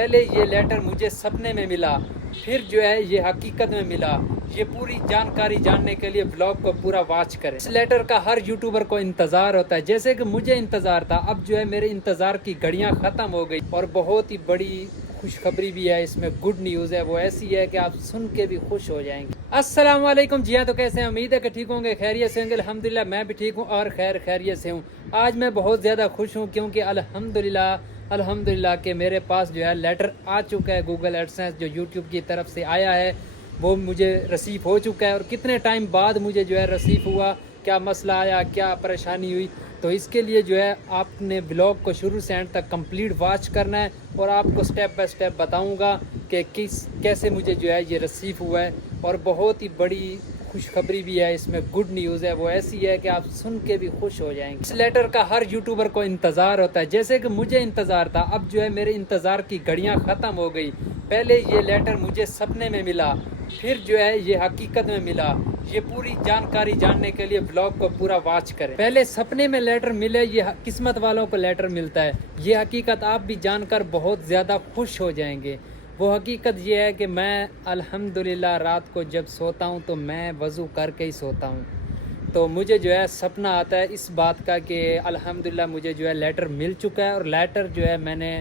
پہلے یہ لیٹر مجھے سپنے میں ملا، پھر جو ہے یہ حقیقت میں ملا۔ یہ پوری جانکاری جاننے کے لیے بلاگ کو پورا واچ کریں۔ اس لیٹر کا ہر یوٹیوبر کو انتظار ہوتا ہے، جیسے کہ مجھے انتظار تھا۔ اب جو ہے میرے انتظار کی گھڑیاں ختم ہو گئی، اور بہت ہی بڑی خوشخبری بھی ہے، اس میں گڈ نیوز ہے۔ وہ ایسی ہے کہ آپ سن کے بھی خوش ہو جائیں گے۔ السلام علیکم جی ہاں، تو کیسے ہیں؟ امید ہے کہ ٹھیک ہوں گے، خیریت سے ہوں گے۔ الحمدللہ میں بھی ٹھیک ہوں اور خیریت سے ہوں۔ آج میں بہت زیادہ خوش ہوں کیونکہ الحمدللہ کہ میرے پاس جو ہے لیٹر آ چکا ہے۔ گوگل ایڈسنس جو یوٹیوب کی طرف سے آیا ہے وہ مجھے رسیو ہو چکا ہے، اور کتنے ٹائم بعد مجھے جو ہے رسیو ہوا، کیا مسئلہ آیا، کیا پریشانی ہوئی، تو اس کے لیے جو ہے آپ نے بلاگ کو شروع سے اینڈ تک کمپلیٹ واچ کرنا ہے، اور آپ کو سٹیپ بائی سٹیپ بتاؤں گا کہ کیسے مجھے جو ہے یہ رسیو ہوا ہے۔ اور بہت ہی بڑی خوشخبری بھی ہے، اس میں گڈ نیوز ہے۔ وہ ایسی ہے کہ آپ سن کے بھی خوش ہو جائیں گے۔ اس لیٹر کا ہر یوٹیوبر کو انتظار ہوتا ہے، جیسے کہ مجھے انتظار تھا۔ اب جو ہے میرے انتظار کی گھڑیاں ختم ہو گئی۔ پہلے یہ لیٹر مجھے سپنے میں ملا، پھر جو ہے یہ حقیقت میں ملا۔ یہ پوری جانکاری جاننے کے لیے بلاگ کو پورا واچ کریں۔ پہلے سپنے میں لیٹر ملے، یہ قسمت والوں کو لیٹر ملتا ہے۔ یہ حقیقت آپ بھی جان کر بہت زیادہ خوش ہو جائیں گے۔ وہ حقیقت یہ ہے کہ میں الحمدللہ رات کو جب سوتا ہوں تو میں وضو کر کے ہی سوتا ہوں، تو مجھے جو ہے سپنا آتا ہے اس بات کا کہ الحمدللہ مجھے جو ہے لیٹر مل چکا ہے، اور لیٹر جو ہے میں نے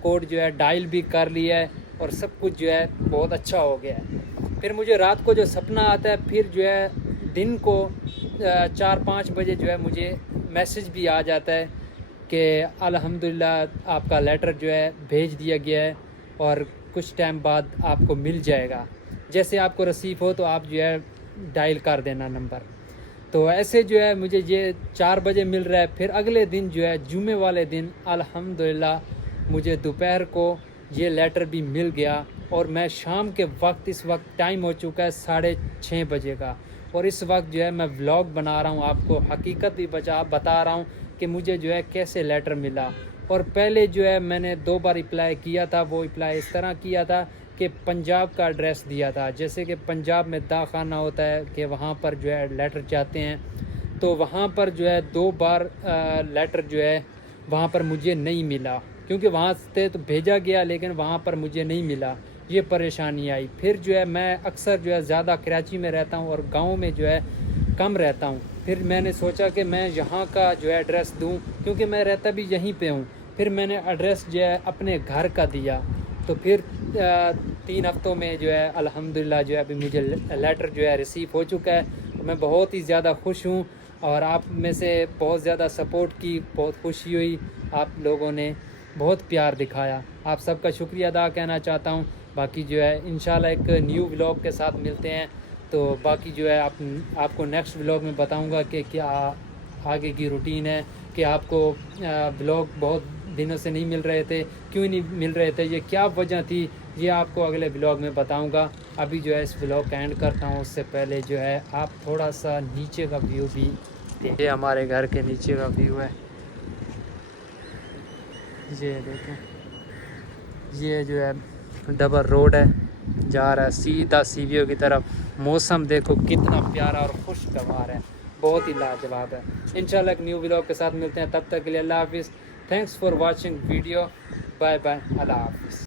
کوڈ جو ہے ڈائل بھی کر لیا ہے، اور سب کچھ جو ہے بہت اچھا ہو گیا ہے۔ پھر مجھے رات کو جو سپنا آتا ہے، پھر جو ہے دن کو 4-5 بجے جو ہے مجھے میسج بھی آ جاتا ہے کہ الحمدللہ آپ کا لیٹر جو ہے بھیج دیا گیا ہے، اور کچھ ٹائم بعد آپ کو مل جائے گا۔ جیسے آپ کو رسیو ہو تو آپ جو ہے ڈائل کر دینا نمبر۔ تو ایسے جو ہے مجھے یہ 4 بجے مل رہا ہے۔ پھر اگلے دن جو ہے جمعے والے دن الحمدللہ مجھے دوپہر کو یہ لیٹر بھی مل گیا، اور میں شام کے وقت، اس وقت ٹائم ہو چکا ہے 6:30 بجے کا، اور اس وقت جو ہے میں ولاگ بنا رہا ہوں، آپ کو حقیقت بھی بتا رہا ہوں کہ مجھے جو ہے کیسے لیٹر ملا۔ اور پہلے جو ہے میں نے 2 بار اپلائی کیا تھا۔ وہ اپلائی اس طرح کیا تھا کہ پنجاب کا ایڈریس دیا تھا، جیسے کہ پنجاب میں داخانہ ہوتا ہے کہ وہاں پر جو ہے لیٹر جاتے ہیں، تو وہاں پر جو ہے 2 بار لیٹر جو ہے وہاں پر مجھے نہیں ملا، کیونکہ وہاں سے تو بھیجا گیا لیکن وہاں پر مجھے نہیں ملا۔ یہ پریشانی آئی۔ پھر جو ہے میں اکثر جو ہے زیادہ کراچی میں رہتا ہوں اور گاؤں میں جو ہے کم رہتا ہوں۔ پھر میں نے سوچا کہ میں یہاں کا جو ہے ایڈریس دوں، کیونکہ میں رہتا بھی یہیں پہ ہوں۔ پھر میں نے ایڈریس جو ہے اپنے گھر کا دیا، تو پھر 3 ہفتوں میں جو ہے الحمدللہ جو ہے ابھی مجھے لیٹر جو ہے ریسیو ہو چکا ہے۔ میں بہت ہی زیادہ خوش ہوں، اور آپ میں سے بہت زیادہ سپورٹ کی، بہت خوشی ہوئی، آپ لوگوں نے بہت پیار دکھایا۔ آپ سب کا شکریہ ادا کہنا چاہتا ہوں۔ باقی جو ہے انشاءاللہ ایک نیو ولاگ کے ساتھ ملتے ہیں، تو باقی جو ہے آپ کو نیکسٹ ولاگ میں بتاؤں گا کہ کیا آگے کی روٹین ہے، کہ آپ کو ولاگ بہت دنوں سے نہیں مل رہے تھے، کیوں نہیں مل رہے تھے، یہ کیا وجہ تھی، یہ آپ کو اگلے ولاگ میں بتاؤں گا۔ ابھی جو ہے اس ولاگ کا اینڈ کرتا ہوں، اس سے پہلے جو ہے آپ تھوڑا سا نیچے کا ویو بھی دیکھیں۔ یہ ہمارے گھر کے نیچے کا ویو ہے، یہ دیکھیں، یہ جو ہے ڈبل روڈ ہے، جا رہا ہے سیدھا سی ویو کی طرف۔ موسم دیکھو کتنا پیارا اور خوشگوار ہے، بہت ہی لاجواب ہے۔ انشاءاللہ ایک نیو ولاگ کے ساتھ ملتے ہیں، تب تک کے لیے اللہ حافظ۔ Thanks for watching video, bye bye, اللہ حافظ۔